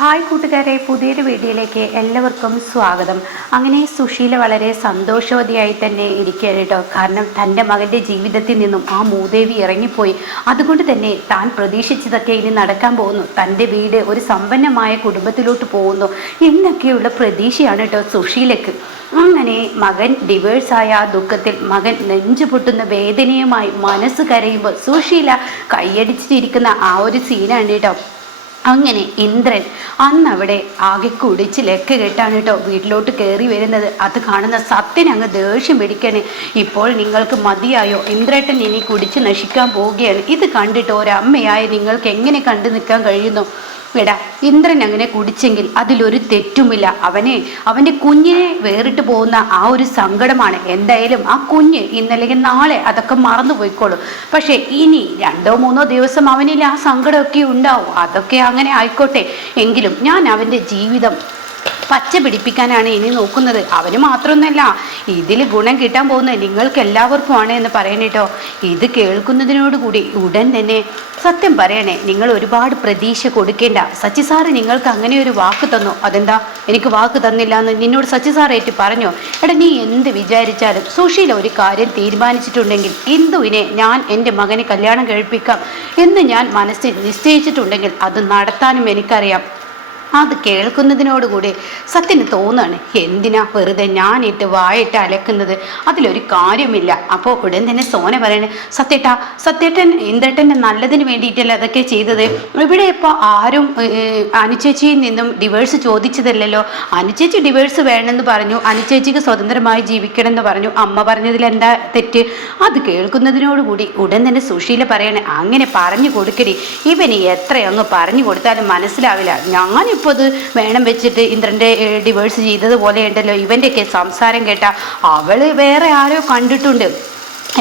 Hi കൂട്ടുകാരെ, പുതിയൊരു വീഡിയോയിലേക്ക് എല്ലാവർക്കും സ്വാഗതം. അങ്ങനെ സുശീല വളരെ സന്തോഷവതിയായി തന്നെ ഇരിക്കുകയാണ് കേട്ടോ. കാരണം തൻ്റെ മകൻ്റെ ജീവിതത്തിൽ നിന്നും ആ മൂദേവി ഇറങ്ങിപ്പോയി. അതുകൊണ്ട് തന്നെ താൻ പ്രതീക്ഷിച്ചതൊക്കെ ഇനി നടക്കാൻ പോകുന്നു. തൻ്റെ വീട് ഒരു സമ്പന്നമായ കുടുംബത്തിലോട്ട് പോകുന്നു എന്നൊക്കെയുള്ള പ്രതീക്ഷയാണ് കേട്ടോ സുശീലയ്ക്ക്. അങ്ങനെ മകൻ ഡിവേഴ്സായ ആ ദുഃഖത്തിൽ മകൻ നെഞ്ചു പൊട്ടുന്ന വേദനയുമായി മനസ്സ് കരയുമ്പോൾ സുശീല കൈയടിച്ചിരിക്കുന്ന ആ ഒരു സീനാണ് കേട്ടോ. അങ്ങനെ ഇന്ദ്രൻ അന്നവിടെ ആകെ കുടിച്ച് ലെക്ക് കെട്ടാണ് കേട്ടോ വീട്ടിലോട്ട് കയറി വരുന്നത്. അത് കാണുന്ന സത്യന് അങ്ങ് ദേഷ്യം പിടിക്കണേ. ഇപ്പോൾ നിങ്ങൾക്ക് മതിയായോ? ഇന്ദ്രേട്ടൻ ഇനി കുടിച്ച് നശിക്കാൻ പോവുകയാണ്. ഇത് കണ്ടിട്ട് ഒരമ്മയായി നിങ്ങൾക്ക് എങ്ങനെ കണ്ടു നിൽക്കാൻ കഴിയുന്നു? എടാ, ഇന്ദ്രൻ അങ്ങനെ കുടിച്ചെങ്കിൽ അതിലൊരു തെറ്റുമില്ല. അവൻ്റെ കുഞ്ഞിനെ വേറിട്ട് പോകുന്ന ആ ഒരു സങ്കടമാണ്. എന്തായാലും ആ കുഞ്ഞ് ഇന്നല്ലെങ്കിൽ നാളെ അതൊക്കെ മറന്നു പോയിക്കോളും. പക്ഷേ ഇനി 2-3 ദിവസം അവനിൽ ആ സങ്കടമൊക്കെ ഉണ്ടാവും. അതൊക്കെ അങ്ങനെ ആയിക്കോട്ടെ. എങ്കിലും ഞാൻ അവൻ്റെ ജീവിതം പച്ച പിടിപ്പിക്കാനാണ് ഇനി നോക്കുന്നത്. അവന് മാത്രമൊന്നുമല്ല, ഇതിൽ ഗുണം കിട്ടാൻ പോകുന്നത് നിങ്ങൾക്ക് എല്ലാവർക്കുമാണ് എന്ന് പറയണേട്ടോ. ഇത് കേൾക്കുന്നതിനോടുകൂടി ഉടൻ തന്നെ സത്യം പറയണേ, നിങ്ങൾ ഒരുപാട് പ്രതീക്ഷ കൊടുക്കേണ്ട. സച്ചി സാറ് നിങ്ങൾക്ക് അങ്ങനെ ഒരു വാക്ക് തന്നു. അതെന്താ എനിക്ക് വാക്ക് തന്നില്ല എന്ന് നിന്നോട് സച്ചി സാറേറ്റ് പറഞ്ഞോ? എടാ, നീ എന്ത് വിചാരിച്ചാലും സുശീല ഒരു കാര്യം തീരുമാനിച്ചിട്ടുണ്ടെങ്കിൽ ഇന്ദുവിനെ ഞാൻ എൻ്റെ മകനെ കല്യാണം കഴിപ്പിക്കാം എന്ന് ഞാൻ മനസ്സിൽ നിശ്ചയിച്ചിട്ടുണ്ടെങ്കിൽ അത് നടത്താനും എനിക്കറിയാം. അത് കേൾക്കുന്നതിനോടുകൂടി സത്യന് തോന്നുകയാണ്, എന്തിനാ വെറുതെ ഞാനിട്ട് വായിട്ട് അലക്കുന്നത്? അതിലൊരു കാര്യമില്ല. അപ്പോൾ ഉടൻ തന്നെ സോന പറയണേ, സത്യേട്ടൻ ഇന്ദ്രേട്ടൻ്റെ നല്ലതിന് വേണ്ടിയിട്ടല്ല അതൊക്കെ ചെയ്തത്. ഇവിടെ ഇപ്പോൾ ആരും അനുചേച്ചിയിൽ നിന്നും ഡിവേഴ്സ് ചോദിച്ചതല്ലല്ലോ. അനുചേച്ചി ഡിവേഴ്സ് വേണമെന്ന് പറഞ്ഞു, അനുചേച്ചിക്ക് സ്വതന്ത്രമായി ജീവിക്കണം എന്ന് പറഞ്ഞു. അമ്മ പറഞ്ഞതിൽ എന്താ തെറ്റ്? അത് കേൾക്കുന്നതിനോടുകൂടി ഉടൻ തന്നെ സുശീല പറയണേ, അങ്ങനെ പറഞ്ഞു കൊടുക്കടി. ഇവന് എത്രയങ്ങ് പറഞ്ഞു കൊടുത്താലും മനസ്സിലാവില്ല. ഞാനിപ്പോൾ അത് വേണം വെച്ചിട്ട് ഇന്ദ്രൻ്റെ ഡിവേഴ്സ് ചെയ്തതുപോലെ ഉണ്ടല്ലോ ഇവൻ്റെയൊക്കെ സംസാരം കേട്ടാൽ. അവൾ വേറെ ആരോ കണ്ടിട്ടുണ്ട്.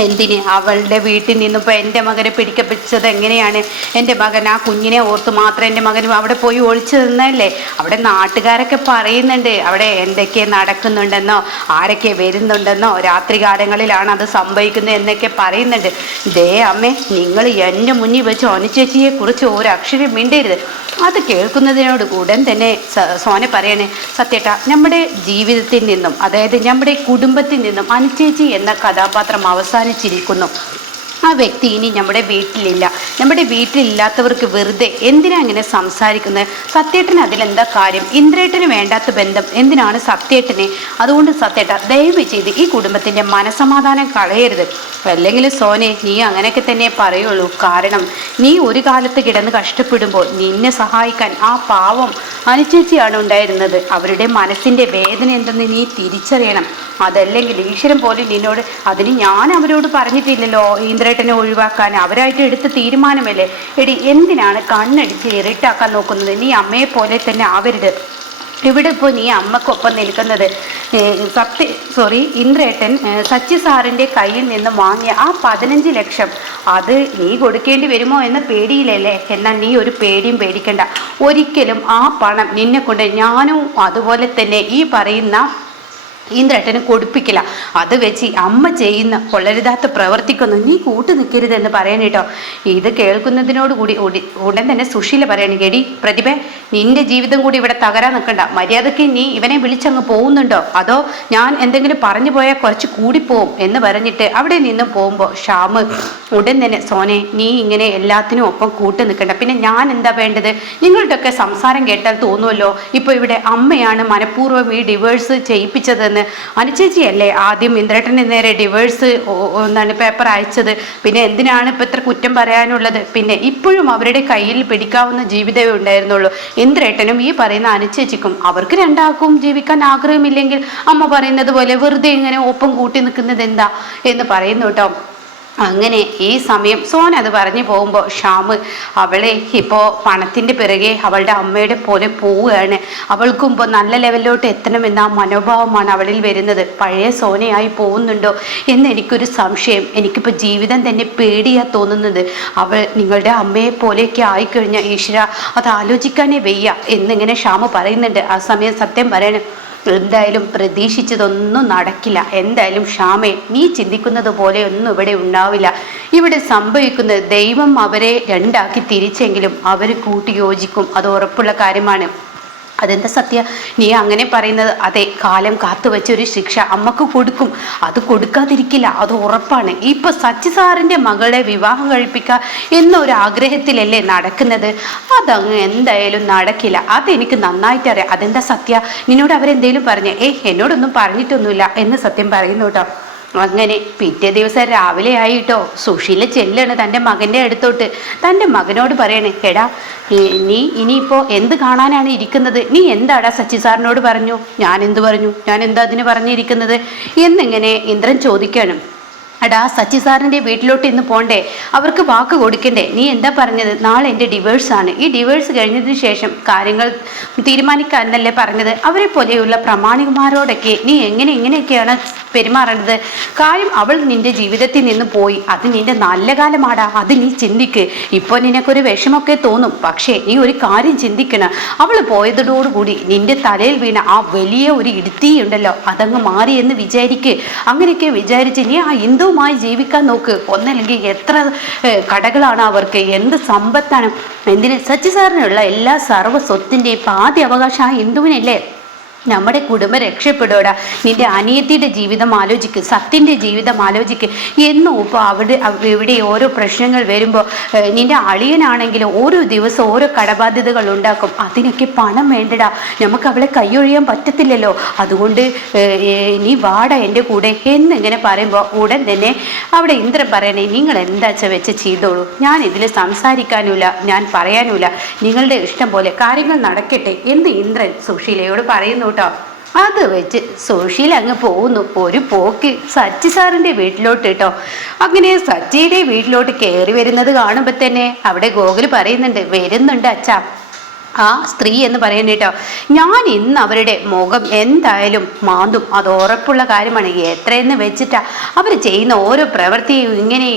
എന്തിന്? അവളുടെ വീട്ടിൽ നിന്നിപ്പോൾ എൻ്റെ മകനെ പിടിക്കപ്പിച്ചത് എങ്ങനെയാണ്? എൻ്റെ മകൻ ആ കുഞ്ഞിനെ ഓർത്ത് മാത്രം എൻ്റെ മകനും അവിടെ പോയി ഒളിച്ചു നിന്നല്ലേ? അവിടെ നാട്ടുകാരൊക്കെ പറയുന്നുണ്ട് അവിടെ എന്തൊക്കെ നടക്കുന്നുണ്ടെന്നോ ആരൊക്കെ വരുന്നുണ്ടെന്നോ രാത്രികാലങ്ങളിലാണ് അത് സംഭവിക്കുന്നത് എന്നൊക്കെ പറയുന്നുണ്ട്. ദേ അമ്മേ, നിങ്ങൾ എൻ്റെ മുന്നിൽ വെച്ച് അനുചേച്ചിയെ കുറിച്ച് ഒരക്ഷരം മിണ്ടരുത്. അത് കേൾക്കുന്നതിനോട് ഉടൻ തന്നെ സോന പറയണേ, സത്യേട്ടാ, നമ്മുടെ ജീവിതത്തിൽ നിന്നും അതായത് നമ്മുടെ കുടുംബത്തിൽ നിന്നും അനുചേച്ചി എന്ന കഥാപാത്രം അവസാനിച്ചിരിക്കുന്നു. ആ വ്യക്തി ഇനി നമ്മുടെ വീട്ടിലില്ല. നമ്മുടെ വീട്ടിലില്ലാത്തവർക്ക് വെറുതെ എന്തിനാ അങ്ങനെ സംസാരിക്കുന്നത്? സത്യേട്ടന് അതിലെന്താ കാര്യം? ഇന്ദ്രേട്ടന് വേണ്ടാത്ത ബന്ധം എന്തിനാണ് സത്യേട്ടനെ? അതുകൊണ്ട് സത്യേട്ട, ദയവ് ചെയ്ത് ഈ കുടുംബത്തിൻ്റെ മനസമാധാനം കളയരുത്. അല്ലെങ്കിൽ സോനെ, നീ അങ്ങനെയൊക്കെ തന്നെ പറയുള്ളൂ. കാരണം നീ ഒരു കാലത്ത് കിടന്ന് കഷ്ടപ്പെടുമ്പോൾ നിന്നെ സഹായിക്കാൻ ആ പാവം അനുചേച്ചിയാണ് ഉണ്ടായിരുന്നത്. അവരുടെ മനസ്സിൻ്റെ വേദന എന്തെന്ന് നീ തിരിച്ചറിയണം. അതല്ലെങ്കിൽ ഈശ്വരൻ പോലും നിന്നോട് അതിന് ഞാൻ അവരോട് പറഞ്ഞിട്ടില്ലല്ലോ ഇന്ദ്രേട്ടനെ ഒഴിവാക്കാൻ. അവരായിട്ട് എടുത്ത തീരുമാനമല്ലേ. എടി, എന്തിനാണ് കണ്ണടിച്ച് ഇറിട്ടാക്കാൻ നോക്കുന്നത്? നീ അമ്മയെ പോലെ തന്നെ ആവരുത്. ഇവിടെ ഇപ്പോൾ നീ അമ്മക്കൊപ്പം നിൽക്കുന്നത് ഇന്ദ്രേട്ടൻ സച്ചി സാറിൻ്റെ കയ്യിൽ നിന്ന് വാങ്ങിയ ആ 15 ലക്ഷം അത് നീ കൊടുക്കേണ്ടി വരുമോ എന്ന പേടിയിലല്ലേ? എന്നാൽ നീ ഒരു പേടിയും പേടിക്കണ്ട. ഒരിക്കലും ആ പണം നിന്നെ കൊണ്ട് ഞാനും അതുപോലെ തന്നെ ഈ പറയുന്ന ഇന്ദ്രേട്ടന് കൊടുപ്പിക്കില്ല. അത് വെച്ച് അമ്മ ചെയ്യുന്ന കൊള്ളരുതാത്ത പ്രവർത്തിക്കൊന്നും നീ കൂട്ടു നിൽക്കരുതെന്ന് പറയാൻ കേട്ടോ. ഇത് കേൾക്കുന്നതിനോടുകൂടി ഉടൻ തന്നെ സുശീല പറയണ, എടി പ്രതിഭ, നിന്റെ ജീവിതം കൂടി ഇവിടെ തകരാൻ നിൽക്കണ്ട. മര്യാദയ്ക്ക് നീ ഇവനെ വിളിച്ചങ്ങ് പോകുന്നുണ്ടോ? അതോ ഞാൻ എന്തെങ്കിലും പറഞ്ഞു പോയാൽ കുറച്ച് കൂടിപ്പോവും എന്ന് പറഞ്ഞിട്ട് അവിടെ നിന്നും പോകുമ്പോൾ ഷ്യാമ് ഉടൻ തന്നെ, സോനെ, നീ ഇങ്ങനെ എല്ലാത്തിനും ഒപ്പം കൂട്ടു നിൽക്കണ്ട. പിന്നെ ഞാൻ എന്താ വേണ്ടത്? നിങ്ങളുടെയൊക്കെ സംസാരം കേട്ടാൽ തോന്നുമല്ലോ ഇപ്പോൾ ഇവിടെ അമ്മയാണ് മനഃപൂർവ്വം ഈ ഡിവേഴ്സ് ചെയ്യിപ്പിച്ചതെന്ന്. അനുചേച്ചിയല്ലേ ആദ്യം ഇന്ദ്രേട്ടന് നേരെ ഡിവേഴ്സ് പേപ്പർ അയച്ചത്. പിന്നെ എന്തിനാണ് ഇപ്പം ഇത്ര കുറ്റം പറയാനുള്ളത്? പിന്നെ ഇപ്പോഴും അവരുടെ കയ്യിൽ പിടിക്കാവുന്ന ജീവിതമേ ഉണ്ടായിരുന്നുള്ളൂ. ഇന്ദ്രേട്ടനും ഈ പറയുന്ന അനുചേച്ചിക്കും. അവർക്ക് രണ്ടാൾക്കും ജീവിക്കാൻ ആഗ്രഹമില്ലെങ്കിൽ അമ്മ പറയുന്നത് പോലെ വെറുതെ ഇങ്ങനെ ഒപ്പം കൂട്ടി നിൽക്കുന്നത് എന്താ എന്ന് പറയുന്നു കേട്ടോ. അങ്ങനെ ഈ സമയം സോന അത് പറഞ്ഞു പോകുമ്പോൾ ഷ്യാമ് അവളെ ഇപ്പോൾ പണത്തിൻ്റെ പിറകെ അവളുടെ അമ്മയുടെ പോലെ പോവുകയാണ്. അവൾക്കും ഇപ്പോൾ നല്ല ലെവലിലോട്ട് എത്തണമെന്ന ആ മനോഭാവമാണ് അവളിൽ വരുന്നത്. പഴയ സോനയായി പോകുന്നുണ്ടോ എന്ന് എനിക്കൊരു സംശയം. എനിക്കിപ്പോൾ ജീവിതം തന്നെ പേടിയാ തോന്നുന്നത്. അവൾ നിങ്ങളുടെ അമ്മയെ പോലെയൊക്കെ ആയിക്കഴിഞ്ഞാൽ ഈശ്വര, അത് ആലോചിക്കാനേ വയ്യ എന്നിങ്ങനെ ഷ്യാമ് പറയുന്നുണ്ട്. ആ സമയം സത്യം പറയണം, എന്തായാലും പ്രതീക്ഷിച്ചതൊന്നും നടക്കില്ല. എന്തായാലും ഷ്യാമേ, നീ ചിന്തിക്കുന്നത് പോലെ ഒന്നും ഇവിടെ ഉണ്ടാവില്ല. ഇവിടെ സംഭവിക്കുന്നത് ദൈവം അവരെ രണ്ടാക്കി തിരിച്ചെങ്കിലും അവർ കൂട്ടി യോജിക്കും. അത് ഉറപ്പുള്ള കാര്യമാണ്. അതെന്താ സത്യ നീ അങ്ങനെ പറയുന്നത്? അതെ, കാലം കാത്തുവെച്ച ഒരു ശിക്ഷ അമ്മക്ക് കൊടുക്കും. അത് കൊടുക്കാതിരിക്കില്ല, അത് ഉറപ്പാണ്. ഇപ്പൊ സച്ചി സാറിന്റെ മകളെ വിവാഹം കഴിപ്പിക്കുക എന്നൊരു ആഗ്രഹത്തിലല്ലേ നടക്കുന്നത്. അതങ്ങ് എന്തായാലും നടക്കില്ല. അതെനിക്ക് നന്നായിട്ട് അറിയാം. അതെന്താ സത്യ, നിന്നോട് അവരെന്തേലും പറഞ്ഞേ? എന്നോടൊന്നും പറഞ്ഞിട്ടൊന്നുമില്ല എന്ന് സത്യം പറയുന്നു കേട്ടോ. അങ്ങനെ പിറ്റേ ദിവസം രാവിലെ ആയിട്ടോ സുശീല ചെല്ലാണ് തൻ്റെ മകൻ്റെ അടുത്തോട്ട്. തൻ്റെ മകനോട് പറയണേ, എടാ നീ ഇനിയിപ്പോൾ എന്ത് കാണാനാണ് ഇരിക്കുന്നത്? നീ എന്താടാ സച്ചി സാറിനോട് പറഞ്ഞു? ഞാൻ എന്ത് പറഞ്ഞു? ഞാൻ എന്താ അതിന് പറഞ്ഞിരിക്കുന്നത് എന്നിങ്ങനെ ഇന്ദ്രൻ ചോദിക്കാണ്. എടാ, സച്ചി സാറിൻ്റെ വീട്ടിലോട്ട് ഇന്ന് പോണ്ടേ? അവർക്ക് വാക്ക് കൊടുക്കണ്ടേ? നീ എന്താ പറഞ്ഞത്? നാളെ എൻ്റെ ഡിവേഴ്സാണ്. ഈ ഡിവേഴ്സ് കഴിഞ്ഞതിന് ശേഷം കാര്യങ്ങൾ തീരുമാനിക്കാനല്ലേ പറഞ്ഞത്? അവരെ പോലെയുള്ള പ്രമാണികന്മാരോടൊക്കെ നീ ഇങ്ങനെയൊക്കെയാണ് പെരുമാറേണ്ടത്? കാര്യം അവൾ നിന്റെ ജീവിതത്തിൽ നിന്ന് പോയി. അത് നിന്റെ നല്ല കാലമാടാ. അത് നീ ചിന്തിക്ക്. ഇപ്പോൾ നിനക്കൊരു വിഷമമൊക്കെ തോന്നും, പക്ഷേ നീ ഒരു കാര്യം ചിന്തിക്കണം. അവൾ പോയതോടുകൂടി നിന്റെ തലയിൽ വീണ ആ വലിയ ഒരു ഇടുത്തിയുണ്ടല്ലോ, അതങ്ങ് മാറി എന്ന് വിചാരിക്ക്. അങ്ങനെയൊക്കെ വിചാരിച്ച് നീ ആ ഹിന്ദുവുമായി ജീവിക്കാൻ നോക്ക്. ഒന്നല്ലെങ്കിൽ എത്ര കടകളാണ് അവർക്ക്, എന്ത് സമ്പത്താണ്. എന്തിന് സച്ചി സാറിനുള്ള എല്ലാ സർവ്വ സ്വത്തിൻ്റെയും പാതി അവകാശം ആ ഹിന്ദുവിനല്ലേ? നമ്മുടെ കുടുംബം രക്ഷപ്പെടുകടാ. നിന്റെ അനിയത്തിയുടെ ജീവിതം ആലോചിക്ക്, സത്യൻ്റെ ജീവിതം ആലോചിക്ക്. എന്നും ഇപ്പോൾ ഇവിടെ ഓരോ പ്രശ്നങ്ങൾ വരുമ്പോൾ നിന്റെ അളിയനാണെങ്കിൽ ഓരോ ദിവസം ഓരോ കടബാധ്യതകൾ ഉണ്ടാക്കും. അതിനൊക്കെ പണം വേണ്ടടാ. നമുക്ക് അവളെ കൈയൊഴിയാൻ പറ്റത്തില്ലല്ലോ. അതുകൊണ്ട് നീ വാടാ എൻ്റെ കൂടെ എന്നിങ്ങനെ പറയുമ്പോൾ ഉടൻ തന്നെ അവിടെ ഇന്ദ്രൻ പറയണേ, നിങ്ങൾ എന്താച്ച വെച്ച് ചെയ്തോളൂ, ഞാൻ ഇതിൽ സംസാരിക്കാനുമില്ല, ഞാൻ പറയാനുമില്ല, നിങ്ങളുടെ ഇഷ്ടം പോലെ കാര്യങ്ങൾ നടക്കട്ടെ എന്ന് ഇന്ദ്രൻ സുശീലയോട് പറയുന്നു കേട്ടോ. അത് വെച്ച് സുശീല അങ്ങ് പോകുന്നു. ഒരു പോക്ക് സച്ചി സാറിൻ്റെ വീട്ടിലോട്ട് കേട്ടോ. അങ്ങനെ സച്ചിയുടെ വീട്ടിലോട്ട് കയറി വരുന്നത് കാണുമ്പോൾ തന്നെ അവിടെ ഗോകുൽ പറയുന്നുണ്ട്, വരുന്നുണ്ട് അച്ഛാ ആ സ്ത്രീ എന്ന് പറയുന്നത് കേട്ടോ. ഞാൻ ഇന്ന് അവരുടെ മുഖം എന്തായാലും മാന്തും, അത് ഉറപ്പുള്ള കാര്യമാണ്. എത്രയെന്ന് വെച്ചിട്ടാ അവർ ചെയ്യുന്ന ഓരോ പ്രവൃത്തിയും ഇങ്ങനെ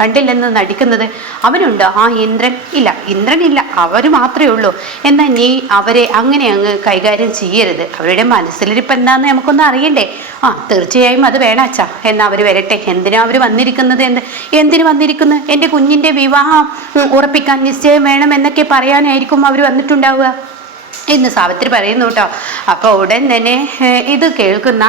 കണ്ടില്ലെന്ന് നടിക്കുന്നത്? അവനുണ്ട് ആ ഇന്ദ്രൻ? ഇല്ല, ഇന്ദ്രനില്ല, അവർ മാത്രമേ ഉള്ളൂ. എന്നാൽ നീ അവരെ അങ്ങനെ അങ്ങ് കൈകാര്യം ചെയ്യരുത്. അവരുടെ മനസ്സിലിരിപ്പം എന്താണെന്ന് നമുക്കൊന്ന് അറിയണ്ടേ? തീർച്ചയായും അത് വേണം അച്ഛാ. എന്നാൽ അവർ വരട്ടെ. എന്തിനാ അവർ വന്നിരിക്കുന്നത്? എന്തിനു വന്നിരിക്കുന്നു? എൻ്റെ കുഞ്ഞിൻ്റെ വിവാഹം ഉറപ്പിക്കാൻ നിശ്ചയം വേണം എന്നൊക്കെ പറയാനായിരിക്കും അവർ വന്നിട്ടുണ്ടാവുക എന്ന് സാവിത്രി പറയുന്നു കേട്ടോ. അപ്പോൾ ഉടൻ തന്നെ ഇത് കേൾക്കുന്ന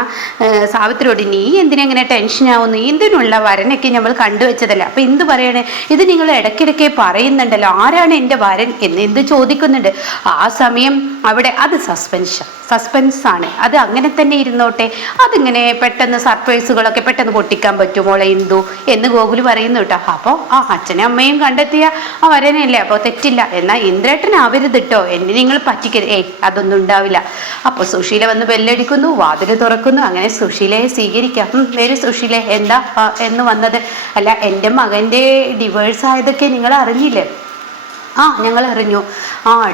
സാവിത്രിയോട്, നീ എന്തിനെങ്ങനെ ടെൻഷനാവുന്നു? ഇതിനുള്ള വരനൊക്കെ നമ്മൾ കണ്ടുവച്ചതല്ല. അപ്പം എന്ത് പറയണേ? ഇത് നിങ്ങൾ ഇടയ്ക്കിടയ്ക്ക് പറയുന്നുണ്ടല്ലോ, ആരാണ് എൻ്റെ വരൻ എന്ന് എന്ത് ചോദിക്കുന്നുണ്ട്. ആ സമയം അവിടെ അത് സസ്പെൻസാണ്. അത് അങ്ങനെ തന്നെ ഇരുന്നോട്ടെ. അതിങ്ങനെ പെട്ടെന്ന് സർപ്രൈസുകളൊക്കെ പെട്ടെന്ന് പൊട്ടിക്കാൻ പറ്റുമോളെ ഇന്ദു എന്ന് ഗോകുൽ പറയുന്നു കേട്ടോ. അപ്പോൾ അച്ഛനും അമ്മയും കണ്ടെത്തിയ ആ വരനല്ലേ, അപ്പോൾ തെറ്റില്ല. എന്നാൽ ഇന്ദ്രേട്ടനാവരുത് കേട്ടോ, എന്നെ നിങ്ങൾ പറ്റിക്കരുത്. അതൊന്നും ഉണ്ടാവില്ല. അപ്പോൾ സുശീല വന്ന് ബെല്ലടിക്കുന്നു, വാതിൽ തുറക്കുന്നു. അങ്ങനെ സുശീലയെ സ്വീകരിക്കാം. വരൂ സുശീല, എന്താ എന്ന് വന്നത്? അല്ല, എൻ്റെ മകൻ്റെ ഡിവേഴ്സ് ആയതൊക്കെ നിങ്ങൾ അറിഞ്ഞില്ലേ? ഞങ്ങൾ അറിഞ്ഞു.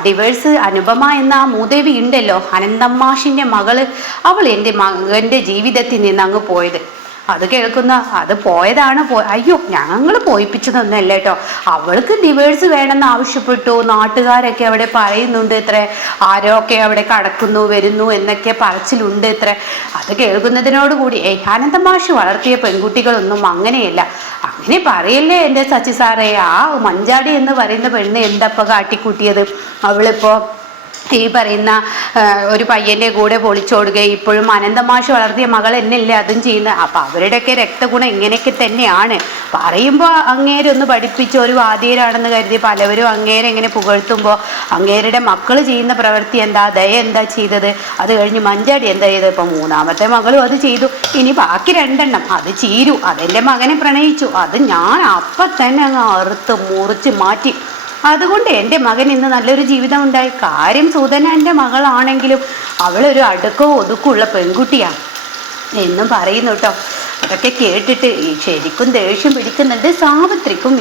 ഡിവേഴ്സ് അനുപമ എന്ന ആ മൂദേവി ഉണ്ടല്ലോ, അനന്തമ്മാഷിൻ്റെ മകള്, അവൾ എൻ്റെ മകൻ്റെ ജീവിതത്തിൽ നിന്ന് അങ്ങ് പോയത്. അത് കേൾക്കുന്ന, അത് പോയതാണ് അയ്യോ, ഞങ്ങൾ പോയിപ്പിച്ചതൊന്നുമല്ല കേട്ടോ. അവൾക്ക് ഡിവേഴ്സ് വേണമെന്ന് ആവശ്യപ്പെട്ടു. നാട്ടുകാരൊക്കെ അവിടെ പറയുന്നുണ്ട് ഇത്ര, ആരൊക്കെ അവിടെ കടക്കുന്നു വരുന്നു എന്നൊക്കെ പറച്ചിലുണ്ട് ഇത്ര. അത് കേൾക്കുന്നതിനോടുകൂടി ആനന്ദമാഷ് വളർത്തിയ പെൺകുട്ടികളൊന്നും അങ്ങനെയല്ല. അങ്ങനെ പറയല്ലേ എൻ്റെ സച്ചി സാറേ. ആ മഞ്ചാടി എന്ന് പറയുന്ന പെണ്ണ് എന്തപ്പോൾ കാട്ടിക്കൂട്ടിയത്? അവളിപ്പോൾ ഈ പറയുന്ന ഒരു പയ്യൻ്റെ കൂടെ പൊളിച്ചോടുകയും ഇപ്പോഴും അനന്തമാഷ് വളർത്തിയ മകൾ എന്നല്ലേ അതും ചെയ്യുന്നത്. അപ്പം അവരുടെയൊക്കെ രക്തഗുണം ഇങ്ങനെയൊക്കെ തന്നെയാണ്. പറയുമ്പോൾ അങ്ങേരൊന്ന് പഠിപ്പിച്ച് ഒരു വാദിയരാണെന്ന് കരുതി പലവരും അങ്ങേരെ ഇങ്ങനെ പുകഴ്ത്തുമ്പോൾ അങ്ങേരുടെ മക്കൾ ചെയ്യുന്ന പ്രവൃത്തി എന്താ, ദയ എന്താ ചെയ്തത്? അത് കഴിഞ്ഞ് മഞ്ചാടി എന്താ ചെയ്തത്? ഇപ്പം മൂന്നാമത്തെ മകളും അത് ചെയ്തു. ഇനി ബാക്കി 2 അത് ചീരു, അതെൻ്റെ മകനെ പ്രണയിച്ചു. അത് ഞാൻ അപ്പം തന്നെ അങ്ങ് അറുത്ത് മുറിച്ച് മാറ്റി. അതുകൊണ്ട് എൻ്റെ മകൻ ഇന്ന് നല്ലൊരു ജീവിതം ഉണ്ടായി. കാര്യം സൂതന എൻ്റെ മകളാണെങ്കിലും അവളൊരു അടുക്കവും ഒതുക്കമുള്ള പെൺകുട്ടിയാണ് എന്നും പറയുന്നു കേട്ടോ. അതൊക്കെ കേട്ടിട്ട് ശരിക്കും ദേഷ്യം പിടിക്കുന്നുണ്ട് സാവിത്രിക്കും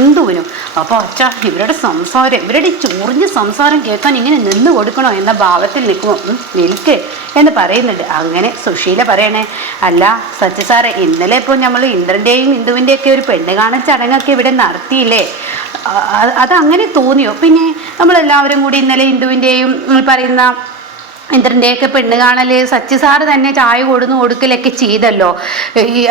ഇന്ദുവിനും. അപ്പോൾ അച്ഛാ, ഇവരുടെ സംസാരം, ഇവരുടെ ചൊറിഞ്ഞ സംസാരം കേൾക്കാൻ ഇങ്ങനെ നിന്ന് കൊടുക്കണോ എന്ന ഭാവത്തിൽ നിൽക്ക് എന്ന് പറയുന്നുണ്ട്. അങ്ങനെ സുശീല പറയണേ, അല്ല സച്ചി സാറേ, ഇന്നലെ ഇപ്പോൾ നമ്മൾ ഇന്ദ്രൻ്റെയും ഇന്ദുവിൻ്റെയൊക്കെ ഒരു പെണ്ണ് കാണാൻ ചടങ്ങൊക്കെ ഇവിടെ നടത്തിയില്ലേ? അതങ്ങനെ തോന്നിയോ? പിന്നെ നമ്മളെല്ലാവരും കൂടി ഇന്നലെ ഇന്ദുവിൻ്റെയും പറയുന്ന ഇന്ദ്രൻ്റെയൊക്കെ പെണ്ണ് കാണൽ സച്ചി സാറ് തന്നെ ചായ കൊടുക്കലൊക്കെ ചെയ്തല്ലോ.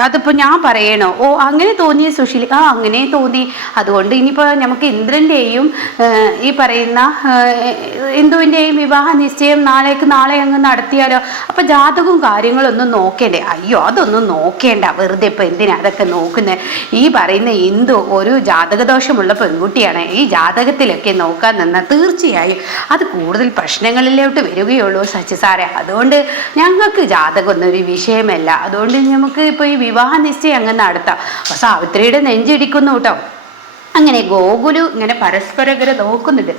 അതിപ്പോൾ ഞാൻ പറയണോ? ഓ അങ്ങനെ തോന്നിയ സുശീല? ആ അങ്ങനെ തോന്നി. അതുകൊണ്ട് ഇനിയിപ്പോൾ നമുക്ക് ഇന്ദ്രൻ്റെയും ഈ പറയുന്ന ഇന്ദുവിൻ്റെയും വിവാഹ നിശ്ചയം നാളെ അങ്ങ് നടത്തിയാലോ? അപ്പം ജാതകവും കാര്യങ്ങളൊന്നും നോക്കേണ്ടേ? അയ്യോ അതൊന്നും നോക്കേണ്ട, വെറുതെ ഇപ്പം എന്തിനാ അതൊക്കെ നോക്കുന്നത്? ഈ പറയുന്ന ഇന്ദു ഒരു ജാതകദോഷമുള്ള പെൺകുട്ടിയാണ്. ഈ ജാതകത്തിലൊക്കെ നോക്കാൻ നിന്നാൽ തീർച്ചയായും അത് കൂടുതൽ പ്രശ്നങ്ങളിലോട്ട് വരികയുള്ളൂ സച്ചി സാറേ. അതുകൊണ്ട് ഞങ്ങൾക്ക് ജാതകമൊന്നും ഒരു വിഷയമല്ല. അതുകൊണ്ട് നമുക്ക് ഇപ്പോൾ ഈ വിവാഹ നിശ്ചയം അങ്ങ് നടത്താം. അപ്പോൾ സാവിത്രിയുടെ നെഞ്ചിടിക്കുന്നു കേട്ടോ. അങ്ങനെ ഗോകുലു ഇങ്ങനെ പരസ്പരം ഇവരെ നോക്കുന്നുണ്ട്.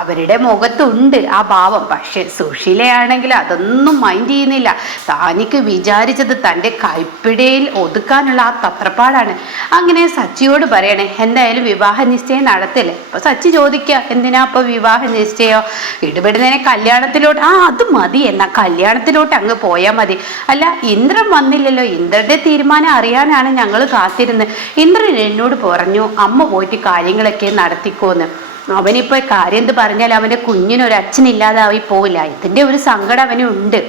അവരുടെ മുഖത്തുണ്ട് ആ ഭാവം. പക്ഷെ സുശീലയാണെങ്കിൽ അതൊന്നും മൈൻഡ് ചെയ്യുന്നില്ല. താനിക്ക് വിചാരിച്ചത് തൻ്റെ കൈപ്പിടയിൽ ഒതുക്കാനുള്ള ആ തത്രപ്പാടാണ്. അങ്ങനെ സച്ചിയോട് പറയണേ, എന്തായാലും വിവാഹ നിശ്ചയം നടത്തില്ലേ? അപ്പൊ സച്ചി ചോദിക്കുക, എന്തിനാ ഇപ്പൊ വിവാഹ നിശ്ചയോ? ഇടപെടുന്നതിനെ കല്യാണത്തിലോട്ട്. അത് മതി, എന്നാ കല്യാണത്തിലോട്ട് അങ്ങ് പോയാൽ മതി. അല്ല ഇന്ദ്രൻ വന്നില്ലല്ലോ, ഇന്ദ്രന്റെ തീരുമാനം അറിയാനാണ് ഞങ്ങൾ കാത്തിരുന്നത്. ഇന്ദ്രൻ എന്നോട് പറഞ്ഞു അമ്മ പോയിട്ട് കാര്യങ്ങളൊക്കെ നടത്തിക്കോന്ന്. അവനിപ്പോൾ കാര്യം എന്ത് പറഞ്ഞാൽ അവൻ്റെ കുഞ്ഞിനൊരു അച്ഛനില്ലാതായി പോവില്ല. ഇതിൻ്റെ ഒരു സങ്കടം അവനുണ്ട്.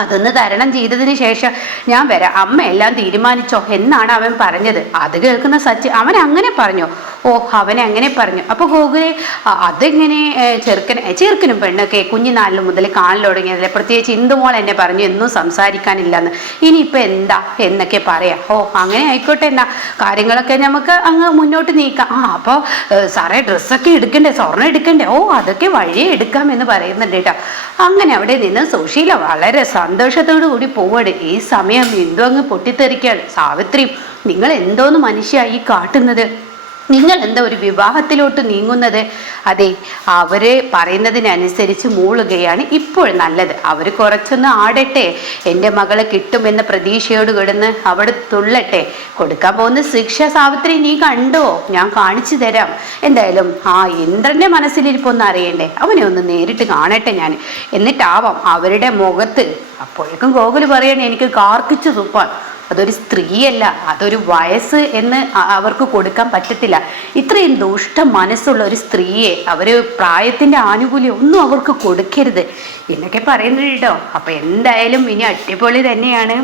അതൊന്ന് തരണം ചെയ്തതിന് ശേഷം ഞാൻ വരാം. അമ്മ എല്ലാം തീരുമാനിച്ചോ എന്നാണ് അവൻ പറഞ്ഞത്. അത് കേൾക്കുന്ന സച്ചി, അവൻ അങ്ങനെ പറഞ്ഞോ? ഓ അവനെ അങ്ങനെ പറഞ്ഞു. അപ്പോൾ ഗോകുലെ അതെങ്ങനെ? ചെറുക്കനും പെണ്ണൊക്കെ കുഞ്ഞുനാളിൽ മുതൽ കാണൽ തുടങ്ങിയതല്ലേ? പ്രത്യേകിച്ച് ഇന്ദുമോൾ എന്നെ പറഞ്ഞു എന്നും സംസാരിക്കാനില്ലെന്ന്. ഇനിയിപ്പോൾ എന്താ എന്നൊക്കെ പറയാം. ഓ അങ്ങനെ ആയിക്കോട്ടെ, എന്നാ കാര്യങ്ങളൊക്കെ നമുക്ക് അങ്ങ് മുന്നോട്ട് നീക്കാം. അപ്പോൾ സാറേ ഡ്രസ്സൊക്കെ എടുക്കണ്ടേ, സ്വർണ്ണം എടുക്കണ്ടേ? ഓ അതൊക്കെ വഴിയെ എടുക്കാം എന്ന് പറയുന്നുണ്ട് കേട്ടോ. അങ്ങനെ അവിടെ നിന്ന് സുശീല വളരെ സന്തോഷത്തോടു കൂടി പോവാണ്. ഈ സമയം ഇന്ദു അങ്ങ് പൊട്ടിത്തെറിക്കുകയാണ്. സാവിത്രി, നിങ്ങൾ എന്തോന്ന് മനുഷ്യ ഈ കാട്ടുന്നത്? നിങ്ങൾ എന്താ ഒരു വിവാഹത്തിലോട്ട് നീങ്ങുന്നത്? അതെ, അവര് പറയുന്നതിനനുസരിച്ച് മൂളുകയാണ് ഇപ്പോൾ നല്ലത്. അവർ കുറച്ചൊന്ന് ആടട്ടെ, എൻ്റെ മകളെ കിട്ടുമെന്ന പ്രതീക്ഷയോട് കിടന്ന് അവിടെ തുള്ളട്ടെ. കൊടുക്കാൻ പോകുന്ന ശിക്ഷ സാവിത്രി നീ കണ്ടോ? ഞാൻ കാണിച്ചു തരാം. എന്തായാലും ഇന്ദ്രന്റെ മനസ്സിലിരിപ്പൊന്നും അറിയണ്ടേ? അവനെ ഒന്ന് നേരിട്ട് കാണട്ടെ ഞാൻ, എന്നിട്ടാവാം അവരുടെ മുഖത്ത്. അപ്പോഴേക്കും ഗോകുൽ പറയണേ, എനിക്ക് കാർക്കിച്ചു തുപ്പാൻ. അതൊരു സ്ത്രീയല്ല, അതൊരു വയസ്സ് എന്ന് അവർക്ക് കൊടുക്കാൻ പറ്റത്തില്ല. ഇത്രയും ദുഷ്ട മനസ്സുള്ള ഒരു സ്ത്രീയെ അവര് പ്രായത്തിന്റെ ആനുകൂല്യം ഒന്നും അവർക്ക് കൊടുക്കരുത് എന്നൊക്കെ പറയുന്നത് കേട്ടോ. അപ്പൊ എന്തായാലും ഇനി അടിപൊളി തന്നെയാണ്.